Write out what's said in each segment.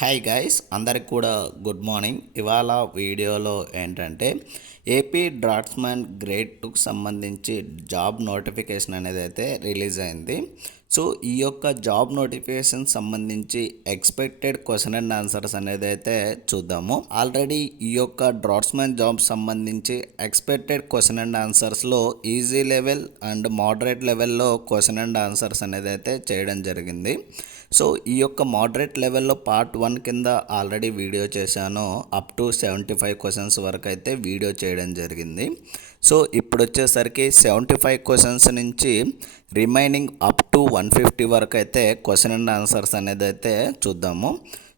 Hi guys అందరికి కూడా good morning ఇవాళ వీడియోలో ఏంటంటే ఏపీ డ్రాట్స్మెన్ గ్రేడ్ టూకి సంబంధించి జాబ్ నోటిఫికేషన్ అనేది అయితే రిలీజ్ అయింది. సో ఈ యొక్క జాబ్ నోటిఫికేషన్ సంబంధించి ఎక్స్పెక్టెడ్ క్వశ్చన్ అండ్ ఆన్సర్స్ అనేది అయితే చూద్దాము. ఆల్రెడీ ఈ యొక్క డ్రాట్స్మెన్ జాబ్ సంబంధించి ఎక్స్పెక్టెడ్ క్వశ్చన్ అండ్ ఆన్సర్స్లో ఈజీ లెవెల్ అండ్ మోడరేట్ లెవెల్లో క్వశ్చన్ అండ్ ఆన్సర్స్ అనేది అయితే చేయడం జరిగింది. సో ఈ యొక్క మోడరేట్ లెవెల్లో పార్ట్ వన్ కింద ఆల్రెడీ వీడియో చేశాను. Up to seventy five questions వరకు అయితే వీడియో చేయడం జరిగింది. సో ఇప్పుడు వచ్చేసరికి సెవెంటీ ఫైవ్ క్వశ్చన్స్ నుంచి remaining up to one fifty వరకు అయితే క్వశ్చన్ అండ్ ఆన్సర్స్ అనేది అయితే చూద్దాము.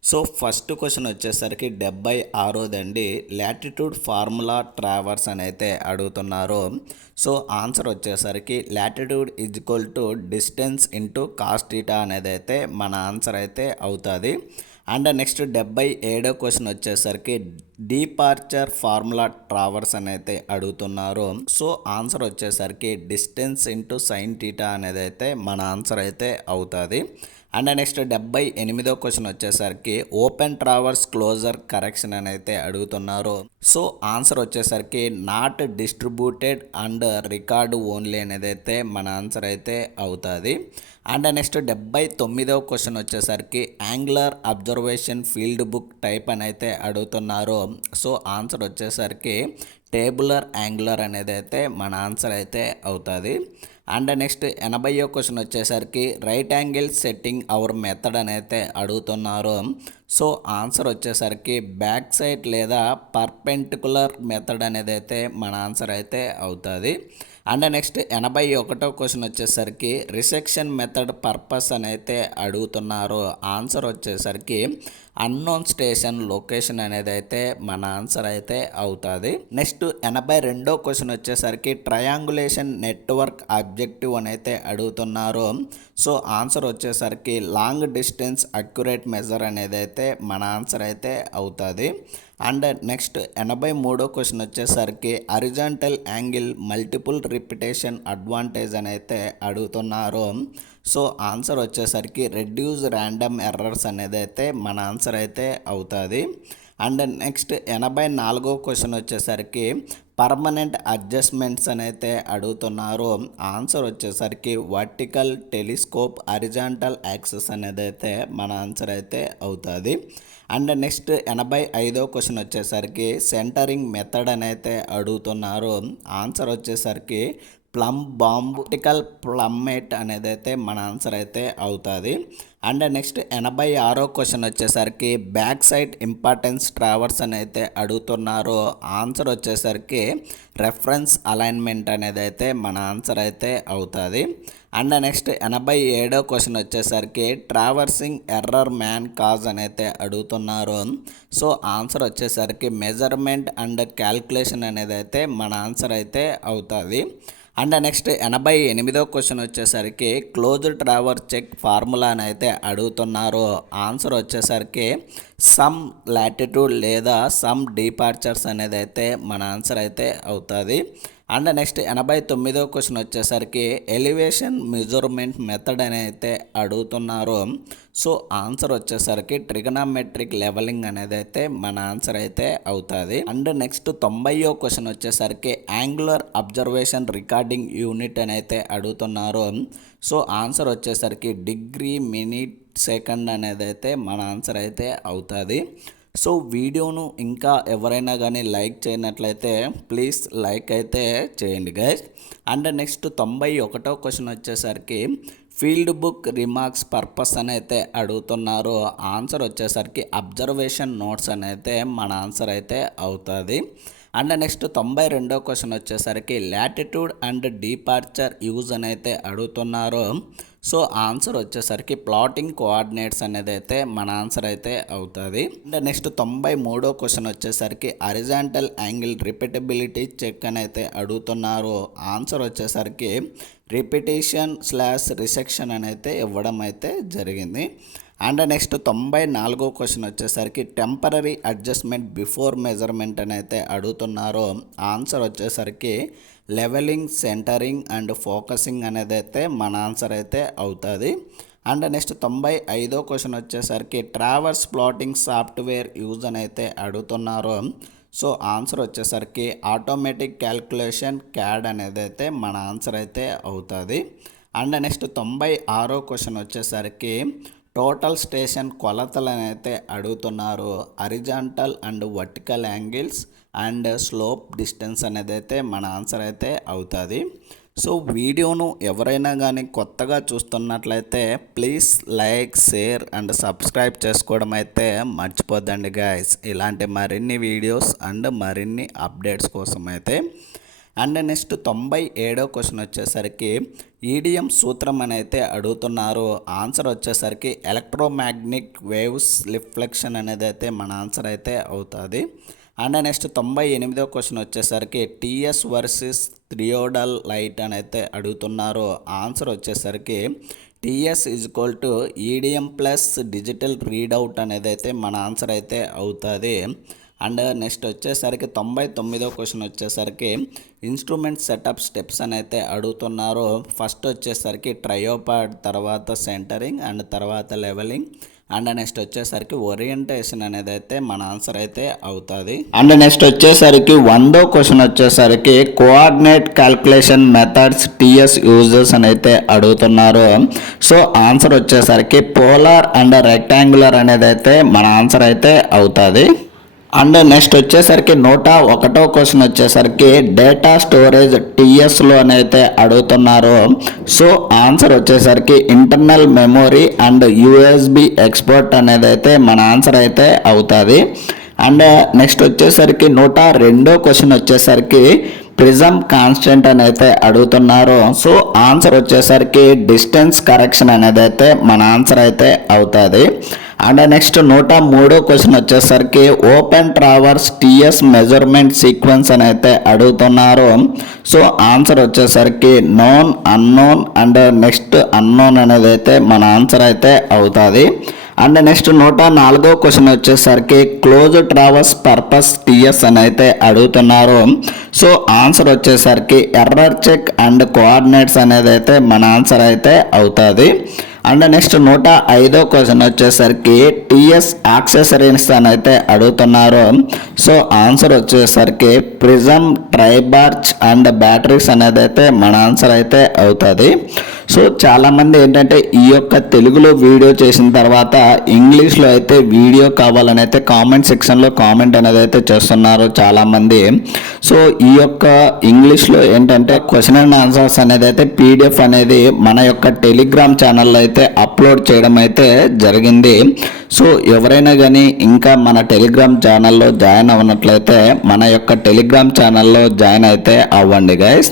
సో ఫస్ట్ క్వశ్చన్ వచ్చేసరికి డెబ్బై ఆరోదండి. లాటిట్యూడ్ ఫార్ములా ట్రావర్స్ అని అయితే అడుగుతున్నారు. సో ఆన్సర్ వచ్చేసరికి latitude is equal to distance into cos theta అనేది అయితే మన ఆన్సర్ అయితే అవుతుంది. అండ్ నెక్స్ట్ డెబ్బై ఏడో క్వశ్చన్ వచ్చేసరికి డీపార్చర్ ఫార్ములా ట్రావర్స్ అని అయితే అడుగుతున్నారు. సో ఆన్సర్ వచ్చేసరికి డిస్టెన్స్ ఇంటూ సైన్ టీటా అనేది అయితే మన ఆన్సర్ అయితే అవుతుంది. అండ్ నెక్స్ట్ డెబ్బై ఎనిమిదో క్వశ్చన్ వచ్చేసరికి ఓపెన్ ట్రావర్స్ క్లోజర్ కరెక్షన్ అని అయితే అడుగుతున్నారు. సో ఆన్సర్ వచ్చేసరికి not distributed and record only అనేది అయితే మన ఆన్సర్ అయితే అవుతుంది. అండ్ నెక్స్ట్ డెబ్బై తొమ్మిదవ క్వశ్చన్ వచ్చేసరికి angular observation field book type అని అయితే అడుగుతున్నారు. సో ఆన్సర్ వచ్చేసరికి టేబులర్ యాంగులర్ అనేది అయితే మన ఆన్సర్ అయితే అవుతుంది. అండ్ నెక్స్ట్ ఎనభైయో క్వశ్చన్ వచ్చేసరికి right angle setting our method అని అయితే అడుగుతున్నారు. సో ఆన్సర్ వచ్చేసరికి బ్యాక్ సైడ్ లేదా పర్పెంటికులర్ మెథడ్ అనేది అయితే మన ఆన్సర్ అయితే అవుతుంది. అండ్ నెక్స్ట్ ఎనభై ఒకటో క్వశ్చన్ వచ్చేసరికి రిసెక్షన్ మెథడ్ పర్పస్ అని అయితే అడుగుతున్నారు. ఆన్సర్ వచ్చేసరికి అన్నోన్ స్టేషన్ లొకేషన్ అనేది అయితే మన ఆన్సర్ అయితే అవుతుంది. నెక్స్ట్ ఎనభై రెండో క్వశ్చన్ వచ్చేసరికి ట్రయాంగులేషన్ నెట్వర్క్ ఆబ్జెక్టివ్ అని అయితే అడుగుతున్నారు. సో ఆన్సర్ వచ్చేసరికి లాంగ్ డిస్టెన్స్ అక్యురేట్ మెజర్ అనేది అయితే మన ఆన్సర్ అయితే అవుతుంది. అండ్ నెక్స్ట్ ఎనభై మూడో క్వశ్చన్ వచ్చేసరికి horizontal angle multiple repetition advantage అని అయితే అడుగుతున్నారు. సో ఆన్సర్ వచ్చేసరికి రెడ్యూస్ ర్యాండమ్ ఎర్రర్స్ అనేది అయితే మన ఆన్సర్ అయితే అవుతుంది. అండ్ నెక్స్ట్ ఎనభై నాలుగో క్వశ్చన్ వచ్చేసరికి పర్మనెంట్ అడ్జస్ట్మెంట్స్ అని అయితే అడుగుతున్నారు. ఆన్సర్ వచ్చేసరికి వర్టికల్ టెలిస్కోప్ అరిజాంటల్ యాక్సెస్ అనేది అయితే మన ఆన్సర్ అయితే అవుతుంది. అండ్ నెక్స్ట్ ఎనభై ఐదో క్వశ్చన్ వచ్చేసరికి సెంటరింగ్ మెథడ్ అని అయితే అడుగుతున్నారు. ఆన్సర్ వచ్చేసరికి ప్లమ్ బాంబుటికల్ ప్లమ్మేట్ అనేది అయితే మన ఆన్సర్ అయితే అవుతుంది. అండ్ నెక్స్ట్ ఎనభై ఆరో క్వశ్చన్ వచ్చేసరికి బ్యాక్ సైడ్ ఇంపార్టెన్స్ ట్రావర్స్ అని అయితే అడుగుతున్నారు. ఆన్సర్ వచ్చేసరికి రెఫరెన్స్ అలైన్మెంట్ అనేది అయితే మన ఆన్సర్ అయితే అవుతుంది. అండ్ నెక్స్ట్ ఎనభై ఏడో క్వశ్చన్ వచ్చేసరికి ట్రావర్సింగ్ ఎర్రర్ మ్యాన్ కాజ్ అని అయితే అడుగుతున్నారు. సో ఆన్సర్ వచ్చేసరికి మెజర్మెంట్ అండ్ క్యాల్కులేషన్ అనేది అయితే మన ఆన్సర్ అయితే అవుతుంది. అండ్ నెక్స్ట్ ఎనభై ఎనిమిదో క్వశ్చన్ వచ్చేసరికి క్లోజ్ ట్రావర్ చెక్ ఫార్ములా అని అయితే అడుగుతున్నారు. ఆన్సర్ వచ్చేసరికి సమ్ లాటిట్యూడ్ లేదా సమ్ డిపార్చర్స్ అనేది అయితే మన ఆన్సర్ అయితే అవుతుంది. అండ్ నెక్స్ట్ ఎనభై తొమ్మిదో క్వశ్చన్ వచ్చేసరికి ఎలివేషన్ మెజర్మెంట్ మెథడ్ అని అయితే అడుగుతున్నారు. సో ఆన్సర్ వచ్చేసరికి ట్రిగనామెట్రిక్ లెవెలింగ్ అనేది అయితే మన ఆన్సర్ అయితే అవుతుంది. అండ్ నెక్స్ట్ తొంభైయో క్వశ్చన్ వచ్చేసరికి యాంగులర్ అబ్జర్వేషన్ రికార్డింగ్ యూనిట్ అని అయితే అడుగుతున్నారు. సో ఆన్సర్ వచ్చేసరికి డిగ్రీ మినిట్ సెకండ్ అనేది అయితే మన ఆన్సర్ అయితే అవుతుంది. సో వీడియోను ఇంకా ఎవరైనా కానీ లైక్ చేయనట్లయితే ప్లీజ్ లైక్ అయితే చేయండి గైస్ అండ్ నెక్స్ట్ తొంభై ఒకటో క్వశ్చన్ వచ్చేసరికి ఫీల్డ్ బుక్ రిమార్క్స్ పర్పస్ అని అయితే అడుగుతున్నారు. ఆన్సర్ వచ్చేసరికి అబ్జర్వేషన్ నోట్స్ అని అయితే మన ఆన్సర్ అయితే అవుతుంది. అండ్ నెక్స్ట్ తొంభై రెండో క్వశ్చన్ వచ్చేసరికి లాటిట్యూడ్ అండ్ డిపార్చర్ యూజ్ అని అయితే అడుగుతున్నారో. సో ఆన్సర్ వచ్చేసరికి ప్లాటింగ్ కోఆర్డినేట్స్ అనేది అయితే మన ఆన్సర్ అయితే అవుతుంది. అండ్ నెక్స్ట్ తొంభై మూడో క్వశ్చన్ వచ్చేసరికి అరిజాంటల్ యాంగిల్ రిపీటబిలిటీ చెక్ అని అయితే అడుగుతున్నారు. ఆన్సర్ వచ్చేసరికి రిపిటేషన్ స్లాష్ రిసెక్షన్ అని అయితే ఇవ్వడం అయితే జరిగింది. అండ్ నెక్స్ట్ తొంభై నాలుగో క్వశ్చన్ వచ్చేసరికి టెంపరీ అడ్జస్ట్మెంట్ బిఫోర్ మెజర్మెంట్ అని అయితే అడుగుతున్నారో ఆన్సర్ వచ్చేసరికి లెవెలింగ్ సెంటరింగ్ అండ్ ఫోకసింగ్ అనేది అయితే మన ఆన్సర్ అయితే అవుతుంది. అండ్ నెక్స్ట్ తొంభై ఐదో క్వశ్చన్ వచ్చేసరికి ట్రావర్స్ ప్లాటింగ్ సాఫ్ట్వేర్ యూజ్ అని అయితే అడుగుతున్నారు సో ఆన్సర్ వచ్చేసరికి ఆటోమేటిక్ క్యాల్కులేషన్ క్యాడ్ అనేది అయితే మన ఆన్సర్ అయితే అవుతుంది. అండ్ నెక్స్ట్ తొంభై ఆరో క్వశ్చన్ వచ్చేసరికి టోటల్ స్టేషన్ కొలతలను అయితే అడుగుతున్నారు. Horizontal and vertical angles and slope distance అనేది అయితే మన ఆన్సర్ అయితే అవుతుంది. సో వీడియోను ఎవరైనా కానీ కొత్తగా చూస్తున్నట్లయితే please like share and subscribe చేసుకోవడం అయితే మర్చిపోద్దండి గాయస్. ఇలాంటి మరిన్ని వీడియోస్ అండ్ మరిన్ని అప్డేట్స్ కోసం అయితే అండ్ నెక్స్ట్ తొంభై ఏడో క్వశ్చన్ వచ్చేసరికి ఈడిఎం సూత్రం అని అయితే అడుగుతున్నారు. ఆన్సర్ వచ్చేసరికి ఎలక్ట్రోమాగ్నిక్ వేవ్స్ రిఫ్లెక్షన్ అనేది అయితే మన ఆన్సర్ అయితే అవుతుంది. అండ్ నెక్స్ట్ తొంభై ఎనిమిదో క్వశ్చన్ వచ్చేసరికి టీఎస్ వర్సెస్ త్రియోడల్ లైట్ అని అయితే అడుగుతున్నారు. ఆన్సర్ వచ్చేసరికి TS is equal to EDM plus digital readout అనేది అయితే మన ఆన్సర్ అయితే అవుతుంది. అండ్ నెక్స్ట్ వచ్చేసరికి తొంభై తొమ్మిదో క్వశ్చన్ వచ్చేసరికి ఇన్స్ట్రుమెంట్ సెటప్ స్టెప్స్ అని అయితే అడుగుతున్నారు. ఫస్ట్ వచ్చేసరికి ట్రయోపాడ్ తర్వాత సెంటరింగ్ అండ్ తర్వాత లెవెలింగ్ అండ్ నెక్స్ట్ వచ్చేసరికి ఓరియంటేషన్ అనేది అయితే మన ఆన్సర్ అయితే అవుతుంది. అండ్ నెక్స్ట్ వచ్చేసరికి వందో క్వశ్చన్ వచ్చేసరికి coordinate calculation methods TS users అని అయితే అడుగుతున్నారు. సో ఆన్సర్ వచ్చేసరికి పోలార్ అండ్ రెక్టాంగులర్ అనేది అయితే మన ఆన్సర్ అయితే అవుతుంది. అండ్ నెక్స్ట్ వచ్చేసరికి నూట ఒకటో క్వశ్చన్ వచ్చేసరికి డేటా స్టోరేజ్ టీఎస్లోనైతే అయితే అడుగుతున్నారు. సో ఆన్సర్ వచ్చేసరికి internal memory and USB export అనేది అయితే మన ఆన్సర్ అయితే అవుతుంది. అండ్ నెక్స్ట్ వచ్చేసరికి నూట రెండో క్వశ్చన్ వచ్చేసరికి ప్రిజమ్ కాన్స్టెంట్ అని అయితే అడుగుతున్నారు సో ఆన్సర్ వచ్చేసరికి డిస్టెన్స్ కరెక్షన్ అనేది అయితే మన ఆన్సర్ అయితే అవుతుంది. అండ్ నెక్స్ట్ నూట మూడో క్వశ్చన్ వచ్చేసరికి open traverse TS measurement sequence అని అయితే అడుగుతున్నారు. సో ఆన్సర్ వచ్చేసరికి known unknown and next unknown అనేది అయితే మన ఆన్సర్ అయితే అవుతుంది. అండ్ నెక్స్ట్ నూట నాలుగో క్వశ్చన్ వచ్చేసరికి క్లోజ్ ట్రావెల్స్ పర్పస్ టిఎస్ అని అయితే అడుగుతున్నారు. సో ఆన్సర్ వచ్చేసరికి ఎర్రర్ చెక్ అండ్ కోఆర్డినేట్స్ అనేది అయితే మన ఆన్సర్ అయితే అవుతుంది. అండ్ నెక్స్ట్ నూట ఐదో క్వశ్చన్ వచ్చేసరికి టిఎస్ యాక్సెసరీస్ అని అయితే అడుగుతున్నారు. సో ఆన్సర్ వచ్చేసరికి ప్రిజమ్ ట్రైబార్చ్ అండ్ బ్యాటరీస్ అనేది అయితే మన ఆన్సర్ అయితే అవుతుంది. సో చాలామంది ఏంటంటే ఈ యొక్క తెలుగులో వీడియో చేసిన తర్వాత ఇంగ్లీష్లో అయితే వీడియో కావాలని అయితే కామెంట్ సెక్షన్లో కామెంట్ అనేది అయితే చేస్తున్నారు చాలామంది. సో ఈ యొక్క ఇంగ్లీష్లో ఏంటంటే క్వశ్చన్ అండ్ ఆన్సర్స్ అనేది అయితే పీడిఎఫ్ అనేది మన యొక్క టెలిగ్రామ్ ఛానల్లో అయితే అప్లోడ్ చేయడం అయితే జరిగింది. సో ఎవరైనా కానీ ఇంకా మన టెలిగ్రామ్ ఛానల్లో జాయిన్ అవ్వనట్లయితే మన యొక్క టెలిగ్రామ్ ఛానల్లో జాయిన్ అయితే అవ్వండి గైస్